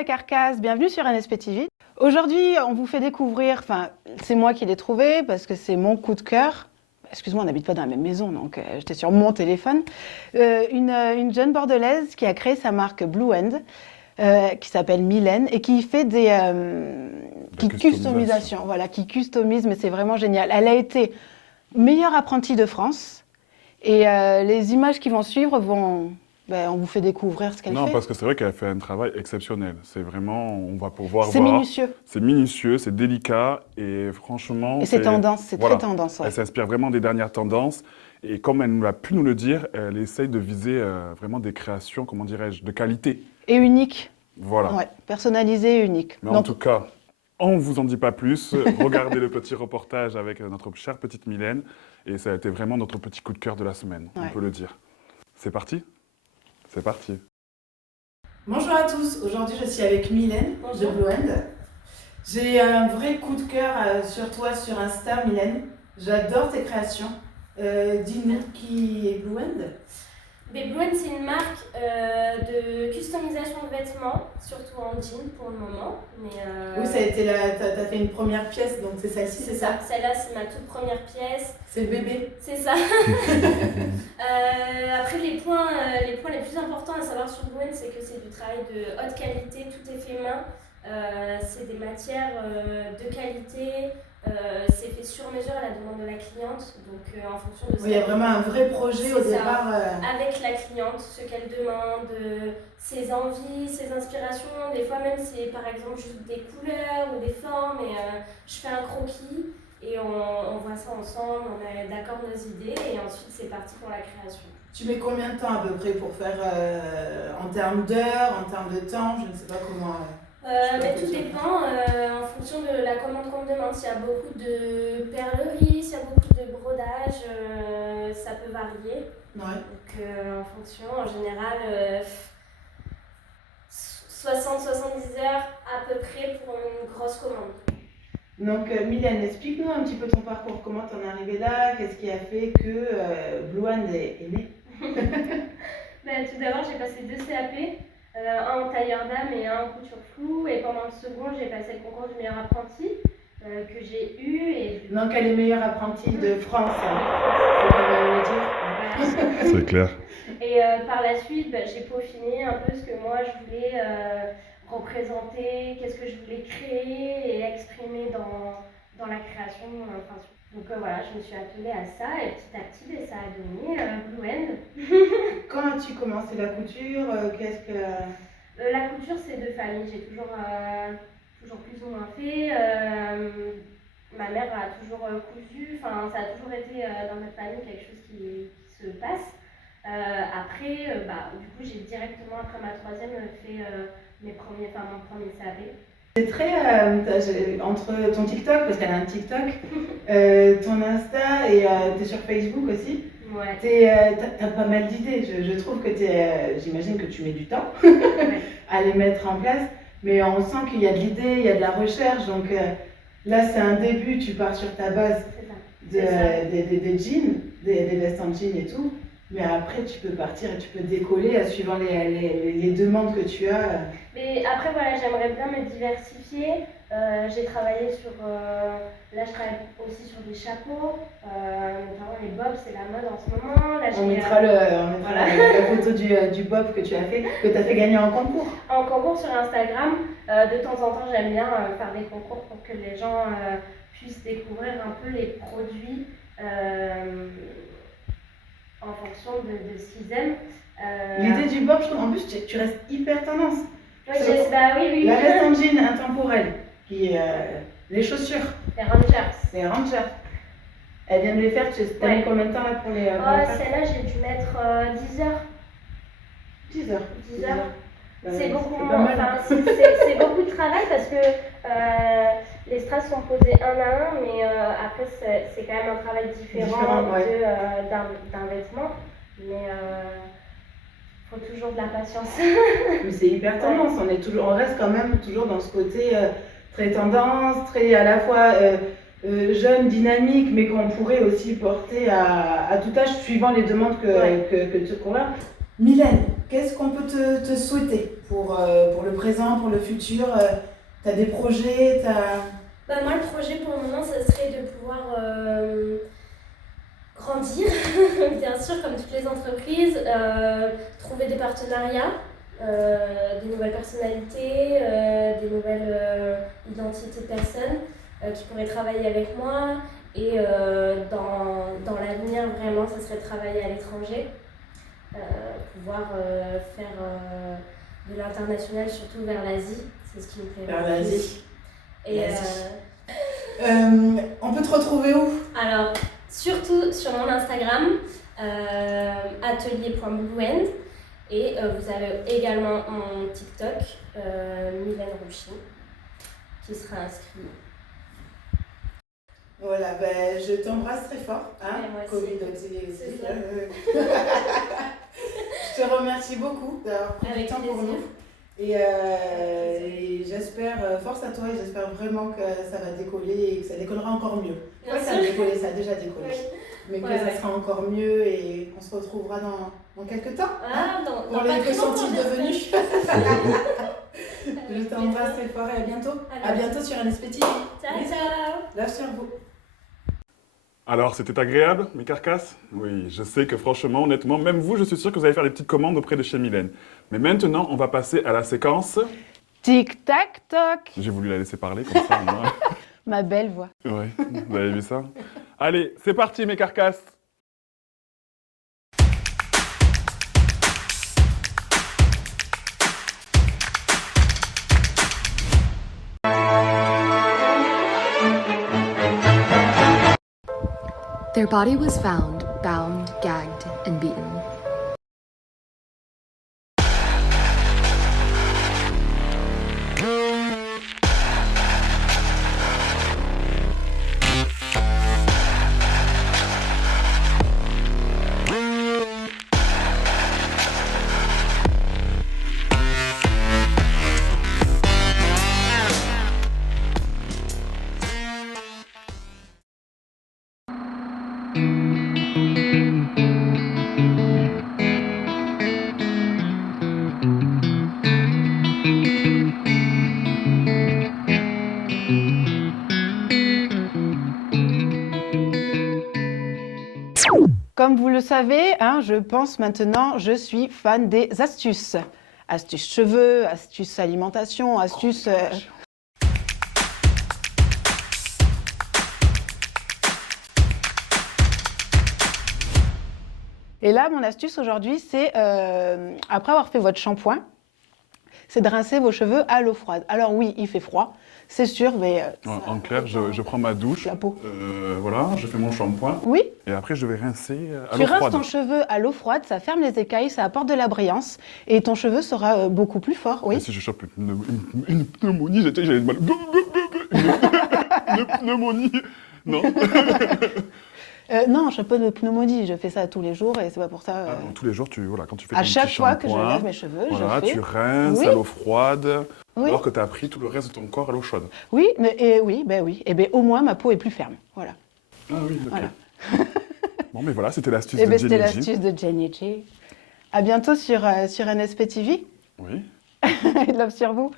mes carcasses, bienvenue sur NSP TV. Aujourd'hui, on vous fait découvrir, c'est moi qui l'ai trouvé parce que c'est mon coup de cœur. Excuse-moi, on n'habite pas dans la même maison, donc j'étais sur mon téléphone. Une jeune bordelaise qui a créé sa marque Blue End, qui s'appelle Mylène et qui fait des customisations, voilà, qui customise, mais c'est vraiment génial. Elle a été meilleure apprentie de France et les images qui vont suivre on vous fait découvrir ce qu'elle fait. Non, parce que c'est vrai qu'elle a fait un travail exceptionnel. C'est vraiment, on va pouvoir voir. C'est minutieux. C'est minutieux, c'est délicat et franchement. Et c'est tendance, c'est voilà. très tendance. Ouais. Elle s'inspire vraiment des dernières tendances. Et comme elle a pu nous le dire, elle essaye de viser vraiment des créations, comment dirais-je, de qualité. Et unique. Voilà. Ouais, personnalisé et unique. Mais en tout cas, on ne vous en dit pas plus. Regardez le petit reportage avec notre chère petite Mylène. Et ça a été vraiment notre petit coup de cœur de la semaine, on peut le dire. C'est parti ? C'est parti. Bonjour à tous, aujourd'hui je suis avec Mylène de Blue End. J'ai un vrai coup de cœur sur toi sur Insta, Mylène. J'adore tes créations. Dis-nous qui est Blue End. Blue End, c'est une marque de customisation de vêtements, surtout en jean pour le moment. Oui, ça a été t'as fait une première pièce, donc c'est celle-ci, c'est ça? Celle-là, c'est ma toute première pièce. C'est le bébé. C'est ça. Après, les points les plus importants à savoir sur Blue End, c'est que c'est du travail de haute qualité, tout est fait main. C'est des matières de qualité. C'est fait sur mesure à la demande de la cliente, donc en fonction de ça. Il y a vraiment un vrai projet au départ. Avec la cliente, ce qu'elle demande, ses envies, ses inspirations. Des fois même c'est par exemple juste des couleurs ou des formes et je fais un croquis et on voit ça ensemble, on est d'accord nos idées et ensuite c'est parti pour la création. Tu mets combien de temps à peu près pour faire en termes d'heures, en termes de temps, je ne sais pas comment... Tout dépend en fonction de la commande qu'on me demande. S'il y a beaucoup de perlerie, s'il y a beaucoup de brodage, ça peut varier. Ouais. Donc en fonction, en général, 60-70 heures à peu près pour une grosse commande. Donc Mylène, explique-nous un petit peu ton parcours, comment t'en es arrivée là, qu'est-ce qui a fait que Blue End est né? Tout d'abord, j'ai passé 2 CAP. Un en tailleur d'âme et un en couture floue. Et pendant le second, j'ai passé le concours du meilleur apprenti que j'ai eu. Et... Donc, elle est meilleure apprentie de France, faut quand même le dire. C'est clair. Et par la suite, j'ai peaufiné un peu ce que moi je voulais représenter, qu'est-ce que je voulais créer et exprimer dans la création. Donc voilà, je me suis attelée à ça et petit à petit, ça a donné Blue End. Quand as-tu commencé la couture? La couture, c'est de famille. J'ai toujours plus ou moins fait. Ma mère a toujours cousu. Ça a toujours été dans notre famille quelque chose qui se passe. Après, du coup, j'ai directement après ma troisième fait mon premier CAP. C'est très entre ton TikTok, parce qu'elle a un TikTok, ton Insta et t'es sur Facebook aussi. Ouais. T'as pas mal d'idées. Je trouve que j'imagine que tu mets du temps à les mettre en place, mais on sent qu'il y a de l'idée, il y a de la recherche. Donc là, c'est un début. Tu pars sur ta base des jeans, des vestes en jean et tout. Mais après, tu peux partir et tu peux décoller suivant les demandes que tu as. Mais après, voilà, j'aimerais bien me diversifier. J'ai travaillé sur... là, je travaille aussi sur des chapeaux. Notamment les bobs, c'est la mode en ce moment. Là, on mettra la photo du bob que tu as fait gagner en concours. En concours sur Instagram. De temps en temps, j'aime bien faire des concours pour que les gens puissent découvrir un peu les produits en fonction de ce qu'ils aiment. L'idée du bob, je trouve, en plus, tu restes hyper tendance. Oui, oui. La veste en jean intemporelle, qui est les chaussures. Les Rangers. Elle vient de les faire, tu as mis combien de temps là pour les faire? Celle-là, j'ai dû mettre 10 heures. 10 heures. 10 heures. C'est beaucoup, c'est beaucoup de travail parce que les strass sont posés un à un, mais après c'est quand même un travail différent d'un vêtement. Mais il faut toujours de la patience. Mais c'est hyper tendance, on reste quand même toujours dans ce côté très tendance, très à la fois jeune, dynamique, mais qu'on pourrait aussi porter à tout âge suivant les demandes qu'on a. Mylène, qu'est-ce qu'on peut te souhaiter pour le présent, pour le futur? T'as des projets, Moi, le projet pour le moment, ça serait de pouvoir grandir, bien sûr, comme toutes les entreprises, trouver des partenariats, des nouvelles personnalités, des nouvelles identités de personnes qui pourraient travailler avec moi. Et dans l'avenir, vraiment, ça serait de travailler à l'étranger, pouvoir faire de l'international, surtout vers l'Asie, c'est ce qui me plaît. Vers l'Asie. Et on peut te retrouver où? alors, surtout sur mon Instagram, atelier.blueend. Et vous avez également mon TikTok, Mylène Rouchy, qui sera inscrit. Voilà, je t'embrasse très fort. Hein, moi aussi. Covid aussi. Je te remercie beaucoup d'avoir pris du temps pour nous. Et j'espère, force à toi, et j'espère vraiment que ça va décoller et que ça décollera encore mieux. Ça a décollé, ça a déjà décollé. Oui. Mais que ça sera encore mieux et on se retrouvera dans quelques temps. Pour les ressentis devenus. Je t'embrasse très fort et à bientôt. À bientôt sur NSP TV. Ciao. Love sur vous. Alors, c'était agréable, mes carcasses? Oui, je sais que franchement, honnêtement, même vous, je suis sûr que vous allez faire des petites commandes auprès de chez Mylène. Mais maintenant, on va passer à la séquence... Tic-tac-toc. J'ai voulu la laisser parler comme ça, moi. Ma belle voix. Oui, vous avez vu ça? Allez, c'est parti, mes carcasses! Their body was found, bound, gagged, and beaten. Comme vous le savez, hein, je pense maintenant, je suis fan des astuces. Astuces cheveux, astuces alimentation, astuces... Et là, mon astuce aujourd'hui, c'est, après avoir fait votre shampoing, c'est de rincer vos cheveux à l'eau froide. Alors oui, il fait froid, c'est sûr, mais... En clair, je prends ma douche, la peau. voilà, je fais mon shampoing, Oui. et après je vais rincer à Tu l'eau froide. rinces ton cheveu à l'eau froide, ça ferme les écailles, ça apporte de la brillance, et ton cheveu sera beaucoup plus fort, oui. Et si je chope une pneumonie, j'allais mal... Une pneumonie, non? Non, je n'ai pas de pneumonie, je fais ça tous les jours et c'est pas pour ça. Tous les jours, voilà, quand tu fais À ton chaque petit fois que je shampoing, lave mes cheveux, voilà, je fais. tu rinces Oui. à l'eau froide, Oui. alors que tu as pris tout le reste de ton corps à l'eau chaude. Oui, mais oui. Et bien au moins ma peau est plus ferme. Voilà. Ah oui, ok. Voilà. Bon, mais voilà, c'était l'astuce Et de bien c'était Jenny G. l'astuce de Jenny G. À bientôt sur NSP TV. Oui. Love sur vous.